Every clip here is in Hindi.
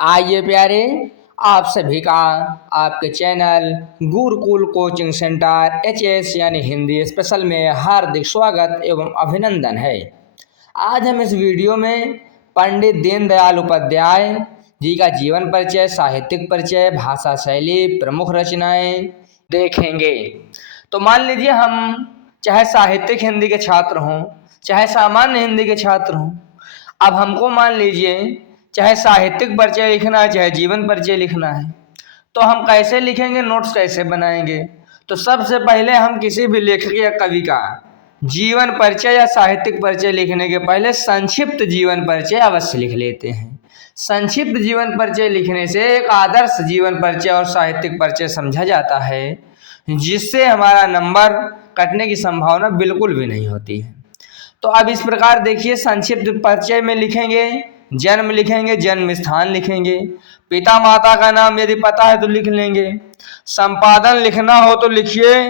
आइए प्यारे, आप सभी का आपके channel Gurukul coaching centre HS यानी हिंदी स्पेशल में हार्दिक स्वागत एवं अभिनंदन है। आज हम इस वीडियो में पंडित दीनदयाल उपाध्याय जी का जीवन परिचय, साहित्यिक परिचय, भाषा शैली, प्रमुख रचनाएं देखेंगे। तो मान लीजिए हम चाहे साहित्यिक हिंदी के छात्र हों, चाहे सामान्य हिंदी के छात्र हों, अब हमको मान लीजिए चाहे साहित्यिक परिचय लिखना है, चाहे जीवन परिचय लिखना है, तो हम कैसे लिखेंगे, नोट्स कैसे बनाएंगे। तो सबसे पहले हम किसी भी लेखक या कवि का जीवन परिचय या साहित्यिक परिचय लिखने के पहले संक्षिप्त जीवन परिचय अवश्य लिख लेते हैं। संक्षिप्त जीवन परिचय लिखने से एक आदर्श जीवन परिचय और साहित्यिक परिचय समझा जाता है, जिससे हमारा नंबर कटने की संभावना बिल्कुल भी नहीं होती है। तो अब इस प्रकार देखिए, संक्षिप्त परिचय में लिखेंगे, जन्म लिखेंगे, जन्म स्थान लिखेंगे, पिता माता का नाम यदि पता है तो लिख लेंगे, संपादन लिखना हो तो लिखिए,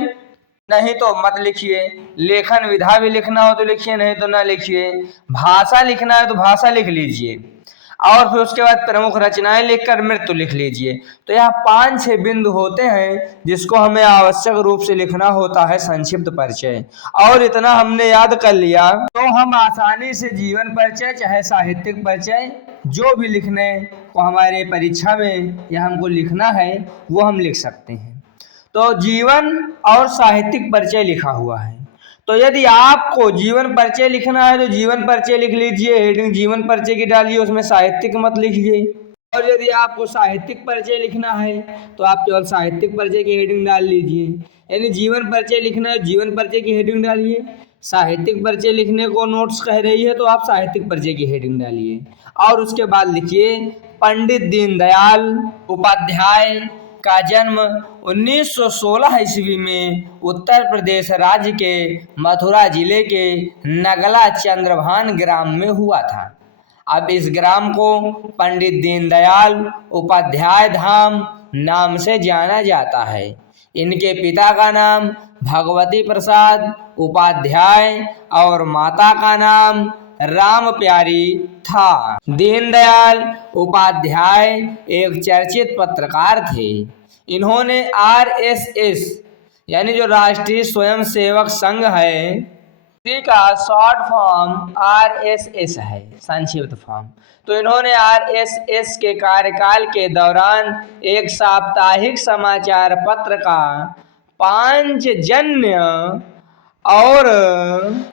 नहीं तो मत लिखिए, लेखन विधा भी लिखना हो तो लिखिए, नहीं तो ना लिखिए, भाषा लिखना है तो भाषा लिख लीजिए, और फिर उसके बाद प्रमुख रचनाएं लिखकर मृत्यु लिख लीजिए। तो यह 5-6 बिंदु होते हैं जिसको हमें आवश्यक रूप से लिखना होता है संक्षिप्त परिचय। और इतना हमने याद कर लिया तो हम आसानी से जीवन परिचय चाहे साहित्यिक परिचय जो भी लिखने को हमारे परीक्षा में या हमको लिखना है वो हम लिख सकते हैं। तो जीवन और साहित्यिक परिचय लिखा हुआ है। तो यदि आपको जीवन परिचय लिखना है तो जीवन परिचय लिख लीजिए, हेडिंग जीवन परिचय की डालिए, उसमें साहित्यिक मत लिखिए। और यदि आपको साहित्यिक परिचय लिखना है तो आप केवल साहित्यिक परिचय की हेडिंग डाल लीजिए। यानी जीवन परिचय लिखना है, जीवन परिचय की हेडिंग डालिए, साहित्यिक परिचय लिखने को नोट्स कह रही है तो आप साहित्यिक परिचय की हेडिंग डालिए। और उसके बाद लिखिए पंडित दीनदयाल उपाध्याय का जन्म 1916 ईस्वी में उत्तर प्रदेश राज्य के मथुरा जिले के नगला चंद्रभान ग्राम में हुआ था। अब इस ग्राम को पंडित दीनदयाल उपाध्याय धाम नाम से जाना जाता है। इनके पिता का नाम भगवती प्रसाद उपाध्याय और माता का नाम राम प्यारी था। दीनदयाल उपाध्याय एक चर्चित पत्रकार थे। इन्होंने आरएसएस यानी जो राष्ट्रीय स्वयंसेवक संघ है, इसी का शॉर्ट फॉर्म आरएसएस है, संक्षिप्त फॉर्म। तो इन्होंने आरएसएस के कार्यकाल के दौरान एक साप्ताहिक समाचार पत्र का पांचजन्य और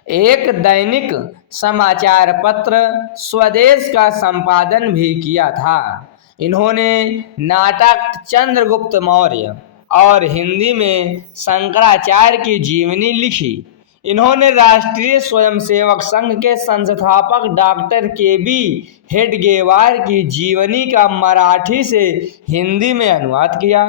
एक दैनिक समाचार पत्र स्वदेश का संपादन भी किया था। इन्होंने नाटक चंद्रगुप्त मौर्य और हिंदी में शंकराचार्य की जीवनी लिखी। इन्होंने राष्ट्रीय स्वयंसेवक संघ के संस्थापक डॉक्टर केबी हेडगेवार की जीवनी का मराठी से हिंदी में अनुवाद किया।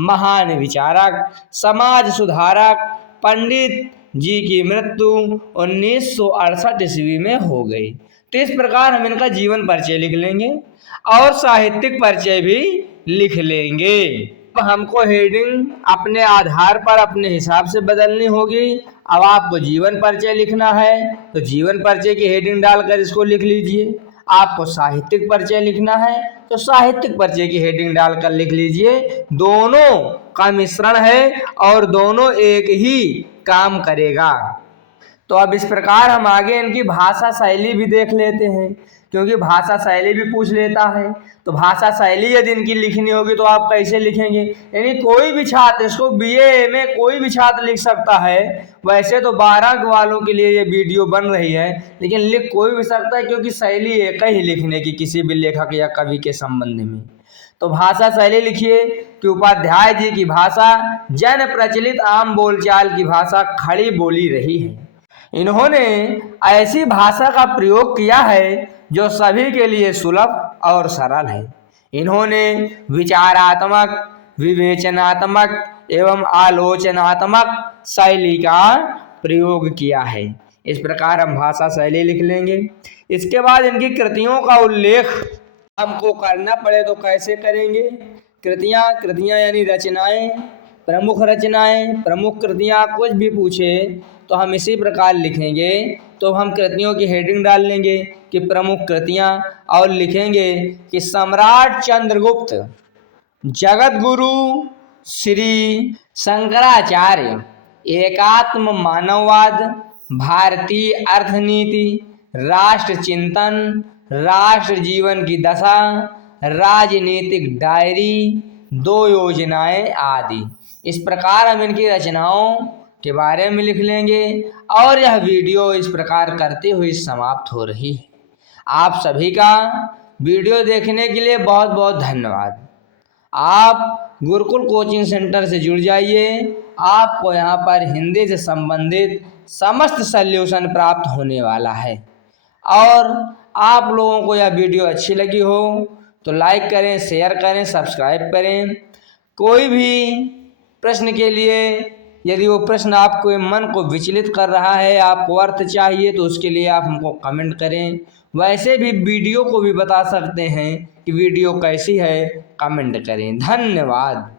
महान विचारक, समाज सुधारक पंडित जी की मृत्यु 1968 ईस्वी में हो गई। तो इस प्रकार हम इनका जीवन परिचय लिख लेंगे और साहित्यिक परिचय भी लिख लेंगे। तो हमको हेडिंग अपने आधार पर अपने हिसाब से बदलनी होगी। अब आपको जीवन परिचय लिखना है तो जीवन परिचय की हेडिंग डालकर इसको लिख लीजिए। आपको साहित्यिक परिचय लिखना है तो साहित्यिक परिचय की हेडिंग डालकर लिख लीजिए। दोनों का मिश्रण है और दोनों एक ही काम करेगा। तो अब इस प्रकार हम आगे इनकी भाषा शैली भी देख लेते हैं, क्योंकि भाषा शैली भी पूछ लेता है। तो भाषा शैली यदि इनकी लिखनी होगी तो आप कैसे लिखेंगे। यानी कोई भी छात्र, इसको बीए में कोई भी छात्र लिख सकता है। वैसे तो 12 वालों के लिए ये वीडियो बन रही है, लेकिन लिख कोई भी सकता है, क्योंकि शैली एक ही लिखने की किसी भी लेखक या कवि के संबंध में। तो भाषा शैली लिखिए कि उपाध्याय जी की भाषा जन प्रचलित आम बोलचाल की भाषा खड़ी बोली रही है। इन्होंने ऐसी भाषा का प्रयोग किया है जो सभी के लिए सुलभ और सरल है। इन्होंने विचारात्मक, विवेचनात्मक एवं आलोचनात्मक शैली का प्रयोग किया है। इस प्रकार हम भाषा शैली लिख लेंगे। इसके बाद इनकी कृतियों का उल्लेख हमको करना पड़े तो कैसे करेंगे। कृतियाँ यानी रचनाएं, प्रमुख रचनाएं, प्रमुख कृतियाँ, कुछ भी पूछे तो हम इसी प्रकार लिखेंगे तो हम कृतियों की हेडिंग डाल लेंगे कि प्रमुख कृतियां, और लिखेंगे कि सम्राट चंद्रगुप्त, जगत गुरु श्री शंकराचार्य, एकात्म मानववाद, भारतीय अर्थनीति, राष्ट्र चिंतन, राष्ट्र जीवन की दशा, राजनीतिक डायरी, दो योजनाएं आदि। इस प्रकार हम इनकी रचनाओं के बारे में लिख लेंगे और यह वीडियो इस प्रकार करते हुए समाप्त हो रही है। आप सभी का वीडियो देखने के लिए बहुत बहुत धन्यवाद। आप गुरुकुल कोचिंग सेंटर से जुड़ जाइए, आपको यहाँ पर हिंदी से संबंधित समस्त सॉल्यूशन प्राप्त होने वाला है। और आप लोगों को यह वीडियो अच्छी लगी हो तो लाइक करें, शेयर करें, सब्सक्राइब करें। कोई भी प्रश्न के लिए यदि वो प्रश्न आपको मन को विचलित कर रहा है, आपको अर्थ चाहिए, तो उसके लिए आप हमको कमेंट करें। वैसे भी वीडियो को भी बता सकते हैं कि वीडियो कैसी है, कमेंट करें। धन्यवाद।